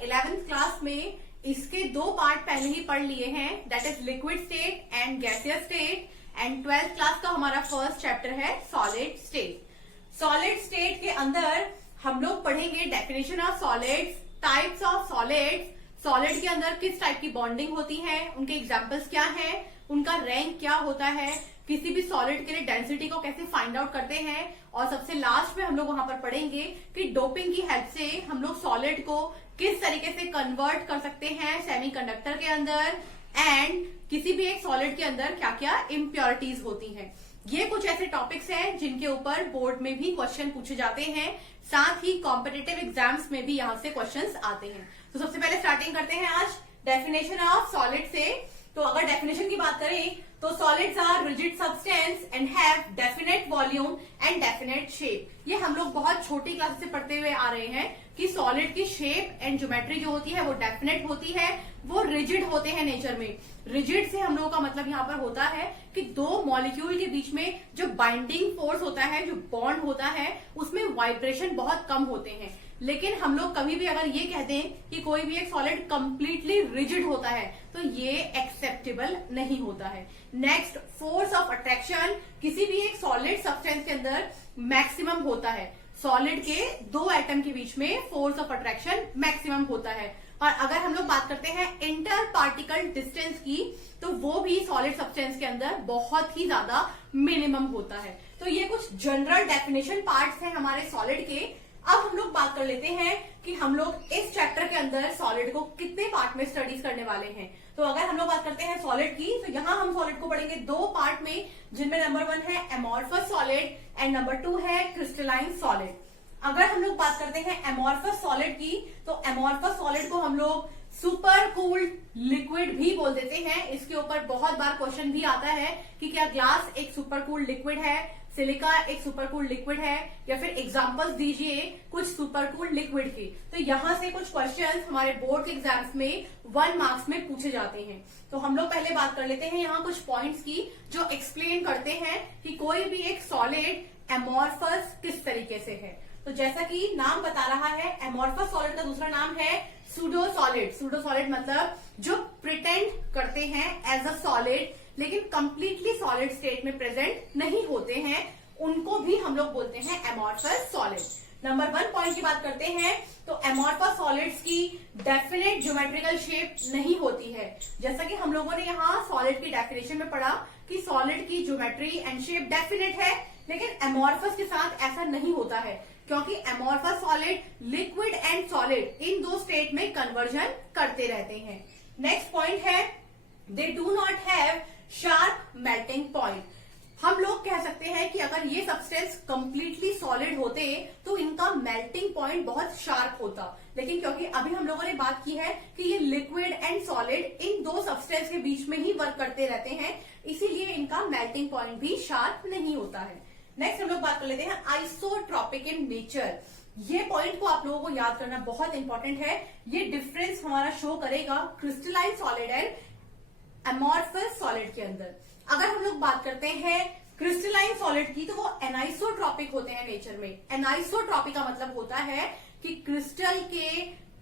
11th class में इसके दो पार्ट पहले ही पढ़ लिए हैं, that is liquid state and gaseous state. And 12th class का हमारा फर्स्ट चैप्टर है सॉलिड स्टेट। सॉलिड स्टेट के अंदर हम लोग पढ़ेंगे definition of solids, types of solids, solid के अंदर किस टाइप की बॉन्डिंग होती है, उनके एग्जाम्पल्स क्या हैं, उनका रैंक क्या होता है, किसी भी सॉलिड के लिए डेंसिटी को कैसे फाइंड आउट करते हैं, और सबसे लास्ट में हम लोग वहां पर पढ़ेंगे कि डोपिंग की हेल्प से हम लोग सॉलिड को किस तरीके से कन्वर्ट कर सकते हैं सेमीकंडक्टर के अंदर, एंड किसी भी एक सॉलिड के अंदर क्या क्या इम्प्योरिटीज होती हैं। ये कुछ ऐसे टॉपिक्स हैं जिनके ऊपर बोर्ड में भी क्वेश्चन पूछे जाते हैं, साथ ही कॉम्पिटिटिव एग्जाम्स में भी यहाँ से क्वेश्चंस आते हैं। तो सबसे पहले स्टार्टिंग करते हैं आज डेफिनेशन ऑफ सॉलिड से। तो अगर डेफिनेशन की बात करें तो solids are rigid substance and have definite volume and definite shape. ये हम लोग बहुत छोटी क्लास से पढ़ते हुए आ रहे हैं कि सॉलिड की शेप एंड ज्योमेट्री जो होती है वो डेफिनेट होती है, वो रिजिड होते हैं नेचर में। रिजिड से हम लोगों का मतलब यहाँ पर होता है कि दो मॉलिक्यूल के बीच में जो बाइंडिंग फोर्स होता है, जो बॉन्ड होता है, उसमें वाइब्रेशन बहुत कम होते हैं। लेकिन हम लोग कभी भी अगर ये कह दें कि कोई भी एक सॉलिड कंप्लीटली रिजिड होता है तो ये एक्सेप्टेबल नहीं होता है। नेक्स्ट, फोर्स ऑफ अट्रैक्शन किसी भी एक सॉलिड सब्सटेंस के अंदर मैक्सिमम होता है। सॉलिड के दो एटम के बीच में फोर्स ऑफ अट्रैक्शन मैक्सिमम होता है। और अगर हम लोग बात करते हैं इंटर पार्टिकल डिस्टेंस की, तो वो भी सॉलिड सब्सटेंस के अंदर बहुत ही ज्यादा मिनिमम होता है। तो ये कुछ जनरल डेफिनेशन पार्ट्स हैं हमारे सॉलिड के। अब हम लोग बात कर लेते हैं कि हम लोग इस चैप्टर के अंदर सॉलिड को कितने पार्ट में स्टडीज करने वाले हैं। तो अगर हम लोग बात करते हैं सॉलिड की, तो यहाँ हम सॉलिड को पढ़ेंगे दो पार्ट में, जिनमें नंबर 1 है एमोर्फस सॉलिड एंड नंबर 2 है क्रिस्टलाइन सॉलिड। अगर हम लोग बात करते हैं एमोर्फस सॉलिड की, तो एमोर्फस सॉलिड को हम लोग सुपर कूल्ड लिक्विड भी बोल देते हैं। इसके ऊपर बहुत बार क्वेश्चन भी आता है कि क्या ग्लास एक सुपर कूल्ड लिक्विड है, सिलिका एक सुपर कूल्ड लिक्विड है, या फिर एग्जांपल्स दीजिए कुछ सुपर कूल्ड लिक्विड के। तो यहाँ से कुछ क्वेश्चंस हमारे बोर्ड के एग्जाम्स में 1 मार्क्स में पूछे जाते हैं। तो हम लोग पहले बात कर लेते हैं यहाँ कुछ पॉइंट्स की जो एक्सप्लेन करते हैं कि कोई भी एक सॉलिड एमोर्फस किस तरीके से है। तो जैसा कि नाम बता रहा है, एमोर्फस सॉलिड का दूसरा नाम है सूडो सॉलिड। सूडो सॉलिड मतलब जो प्रिटेंड करते हैं एज अ सॉलिड लेकिन कंप्लीटली सॉलिड स्टेट में प्रेजेंट नहीं होते हैं, उनको भी हम लोग बोलते हैं एमोर्फस सॉलिड। नंबर 1 पॉइंट की बात करते हैं तो एमोर्फस सॉलिड्स की डेफिनेट ज्योमेट्रिकल शेप नहीं होती है। जैसा कि हम लोगों ने यहाँ सॉलिड की डेफिनेशन में पढ़ा कि सॉलिड की ज्योमेट्री एंड शेप डेफिनेट है, लेकिन एमोर्फस के साथ ऐसा नहीं होता है, क्योंकि amorphous solid liquid and solid in दो स्टेट में कन्वर्जन करते रहते हैं। नेक्स्ट पॉइंट है they do not have sharp melting point. हम लोग कह सकते हैं कि अगर ये सब्सटेंस कंप्लीटली सॉलिड होते तो इनका मेल्टिंग पॉइंट बहुत शार्प होता, लेकिन क्योंकि अभी हम लोगों ने बात की है कि ये लिक्विड एंड सॉलिड इन दो सब्सटेंस के बीच में ही वर्क करते रहते हैं, इसीलिए इनका मेल्टिंग पॉइंट भी शार्प नहीं होता है। नेक्स्ट हम लोग बात कर लेते हैं आइसोट्रॉपिक इन नेचर। ये पॉइंट को आप लोगों को याद करना बहुत इंपॉर्टेंट है। ये डिफरेंस हमारा शो करेगा crystalline solid and amorphous solid के अंदर। अगर हम लोग बात करते हैं क्रिस्टलाइन सॉलिड की, तो वो एनाइसोट्रॉपिक होते हैं नेचर में। एनाइसोट्रॉपिक का मतलब होता है कि क्रिस्टल के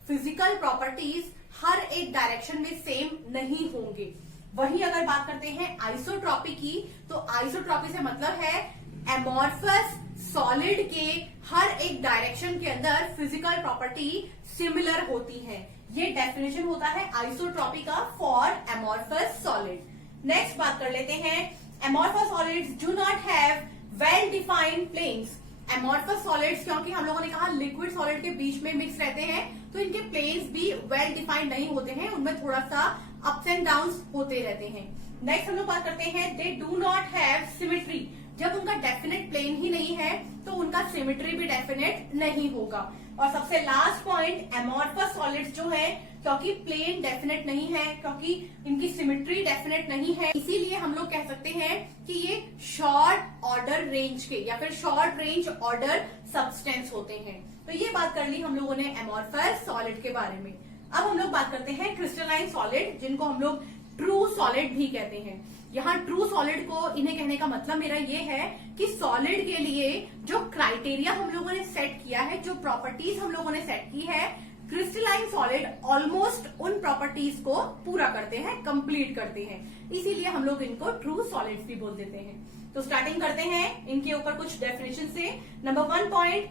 फिजिकल प्रॉपर्टीज हर एक डायरेक्शन में सेम नहीं होंगे। वहीं अगर बात करते हैं आइसोट्रॉपी की, तो आइसोट्रॉपी से मतलब है एमोर्फस सॉलिड के हर एक डायरेक्शन के अंदर फिजिकल प्रॉपर्टी सिमिलर होती है। ये डेफिनेशन होता है आइसोट्रॉपी का फॉर एमोर्फस सॉलिड। नेक्स्ट बात कर लेते हैं amorphous solids do not have well defined planes. Amorphous solids, क्योंकि हम लोगों ने कहा लिक्विड सॉलिड के बीच में मिक्स रहते हैं, तो इनके प्लेन्स भी वेल डिफाइंड नहीं होते हैं, उनमें थोड़ा सा अप्स एंड डाउन्स होते रहते हैं। नेक्स्ट हम लोग बात करते हैं they do not have symmetry. जब उनका डेफिनेट प्लेन ही नहीं है तो उनका सिमेट्री भी डेफिनेट नहीं होगा। और सबसे लास्ट पॉइंट, एमोर्फस सॉलिड्स जो है, क्योंकि प्लेन डेफिनेट नहीं है, क्योंकि इनकी सिमेट्री डेफिनेट नहीं है, इसीलिए हम लोग कह सकते हैं कि ये शॉर्ट ऑर्डर रेंज के या फिर शॉर्ट रेंज ऑर्डर सब्सटेंस होते हैं। तो ये बात कर ली हम लोगों ने एमोर्फस सॉलिड के बारे में। अब हम लोग बात करते हैं क्रिस्टलाइन सॉलिड, जिनको हम लोग ट्रू सॉलिड भी कहते हैं। यहाँ ट्रू सॉलिड को इन्हें कहने का मतलब मेरा ये है कि सॉलिड के लिए जो क्राइटेरिया हम लोगों ने सेट किया है, जो प्रॉपर्टीज हम लोगों ने सेट की है, क्रिस्टलाइन सॉलिड ऑलमोस्ट उन प्रॉपर्टीज को पूरा करते हैं, कंप्लीट करते हैं, इसीलिए हम लोग इनको ट्रू सॉलिड्स भी बोल देते हैं। तो स्टार्टिंग करते हैं इनके ऊपर कुछ डेफिनेशन से। Number 1 point,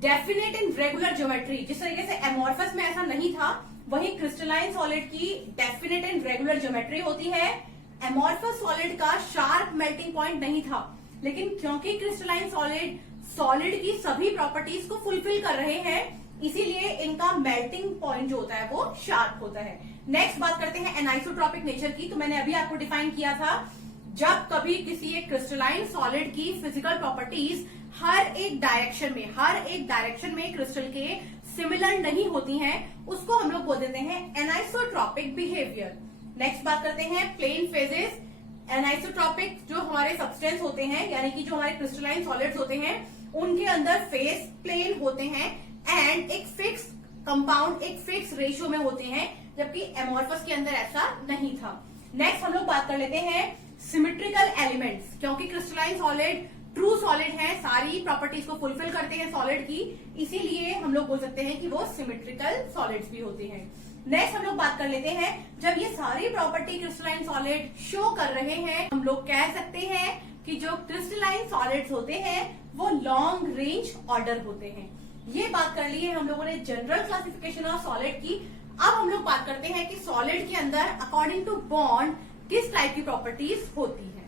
definite in regular geometry. जिस तरीके से एमोर्फस में ऐसा नहीं था, वही क्रिस्टलाइन सॉलिड की डेफिनेट इन रेगुलर ज्योमेट्री होती है। एमोर्फस सॉलिड का शार्प मेल्टिंग पॉइंट नहीं था, लेकिन क्योंकि क्रिस्टलाइन सॉलिड की सभी प्रॉपर्टीज को फुलफिल कर रहे हैं, इसीलिए इनका मेल्टिंग पॉइंट जो होता है वो शार्प होता है। नेक्स्ट बात करते हैं एनाइसोट्रॉपिक नेचर की। तो मैंने अभी आपको डिफाइन किया था, जब कभी किसी एक क्रिस्टलाइन सॉलिड की फिजिकल प्रॉपर्टीज हर एक डायरेक्शन में क्रिस्टल के सिमिलर नहीं होती हैं, उसको हम लोग बोल देते हैं एनाइसोट्रॉपिक बिहेवियर। नेक्स्ट बात करते हैं प्लेन फेजेस। एनाइसोट्रॉपिक जो हमारे सब्सटेंस होते हैं, यानी कि जो हमारे क्रिस्टलाइन सॉलिड्स होते हैं, उनके अंदर फेस प्लेन होते हैं एंड एक फिक्स कंपाउंड, एक फिक्स रेशियो में होते हैं, जबकि एमोर्फस के अंदर ऐसा नहीं था। नेक्स्ट हम लोग बात कर लेते हैं सिमेट्रिकल एलिमेंट्स। क्योंकि क्रिस्टलाइन सॉलिड ट्रू सॉलिड है, सारी प्रॉपर्टीज को फुलफिल करते हैं सॉलिड की, इसीलिए हम लोग बोल सकते हैं कि वो सिमेट्रिकल सॉलिड्स भी होते हैं। नेक्स्ट हम लोग बात कर लेते हैं, जब ये सारी प्रॉपर्टी क्रिस्टलाइन सॉलिड शो कर रहे हैं, हम लोग कह सकते हैं कि जो क्रिस्टलाइन सॉलिड्स होते हैं वो लॉन्ग रेंज ऑर्डर होते हैं। ये बात कर ली है हम लोगों ने जनरल क्लासिफिकेशन ऑफ सॉलिड की। अब हम लोग बात करते हैं कि सॉलिड के अंदर अकॉर्डिंग टू बॉन्ड किस टाइप की प्रॉपर्टीज होती है।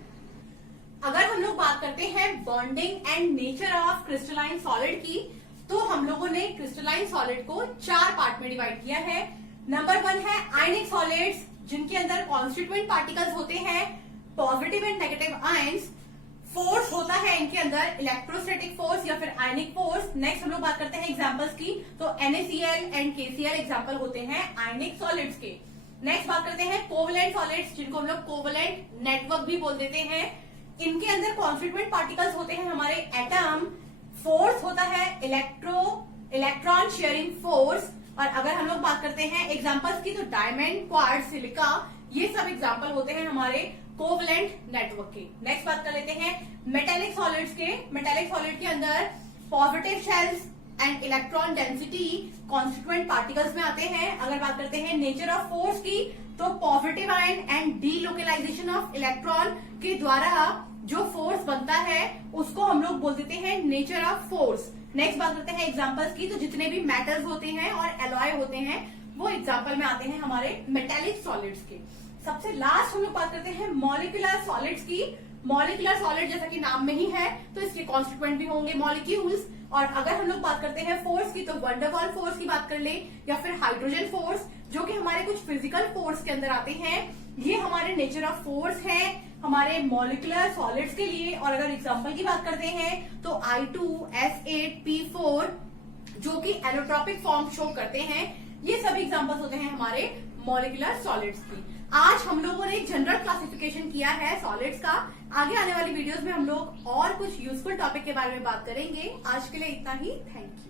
अगर हम लोग बात करते हैं bonding and nature of crystalline solid की, तो हम लोगों ने क्रिस्टलाइन सॉलिड को 4 पार्ट में डिवाइड किया है। नंबर 1 है आयनिक सॉलिड्स, जिनके अंदर कॉन्स्टिट्यूएंट पार्टिकल्स होते हैं positive and negative ions. Force होता है इनके अंदर इलेक्ट्रोस्टैटिक फोर्स या फिर आयनिक फोर्स। नेक्स्ट हम लोग बात करते हैं एग्जांपल्स की, तो NaCl एंड KCl एग्जांपल होते हैं आयनिक सॉलिड्स के। नेक्स्ट बात करते हैं कोवलेंट सॉलिड्स, जिनको हम लोग कोवलेंट नेटवर्क भी बोल देते हैं। इनके अंदर कॉन्स्टिट्यूएंट पार्टिकल्स होते हैं हमारे एटम। फोर्स होता है इलेक्ट्रॉन शेयरिंग फोर्स। और अगर हम लोग बात करते हैं एग्जांपल्स की, तो डायमंड, क्वार्ट्ज, सिलिका, ये सब एग्जांपल होते हैं हमारे कोवलेंट नेटवर्क के। नेक्स्ट बात कर लेते हैं मेटेलिक सॉलिड्स के। मेटेलिक सॉलिड के अंदर positive shells and electron density constituent particles में आते हैं। अगर बात करते हैं नेचर ऑफ फोर्स की, तो positive ion and delocalisation of electron के द्वारा जो फोर्स बनता है उसको हम लोग बोल देते हैं नेचर ऑफ फोर्स। नेक्स्ट बात करते हैं एग्जांपल्स की, तो जितने भी मेटल्स होते हैं और एलॉय होते हैं वो एग्जांपल में आते हैं हमारे मेटेलिक सॉलिड्स के। सबसे लास्ट हम लोग बात करते हैं मॉलिक्यूलर सॉलिड्स की। मॉलिक्यूलर सॉलिड जैसा कि नाम में ही है, तो इसके कॉन्स्टिट्यूएंट भी होंगे मॉलिक्यूल्स। और अगर हम लोग बात करते हैं फोर्स की, तो वंडरवॉल फोर्स की बात कर ले या फिर हाइड्रोजन फोर्स, जो कि हमारे कुछ फिजिकल फोर्स के अंदर आते हैं। ये हमारे नेचर ऑफ फोर्स है हमारे मॉलिक्यूलर सॉलिड्स के लिए। और अगर एग्जांपल की बात करते हैं, तो I2S8P4, जो कि एलोट्रॉपिक फॉर्म शो करते हैं, ये सभी एग्जांपल्स होते हैं हमारे मॉलिक्यूलर सॉलिड्स की। आज हम लोगों ने जनरल क्लासिफिकेशन किया है सॉलिड्स का। आगे आने वाली वीडियोस में हम लोग और कुछ यूजफुल टॉपिक के बारे में बात करेंगे। आज के लिए इतना ही, थैंक यू।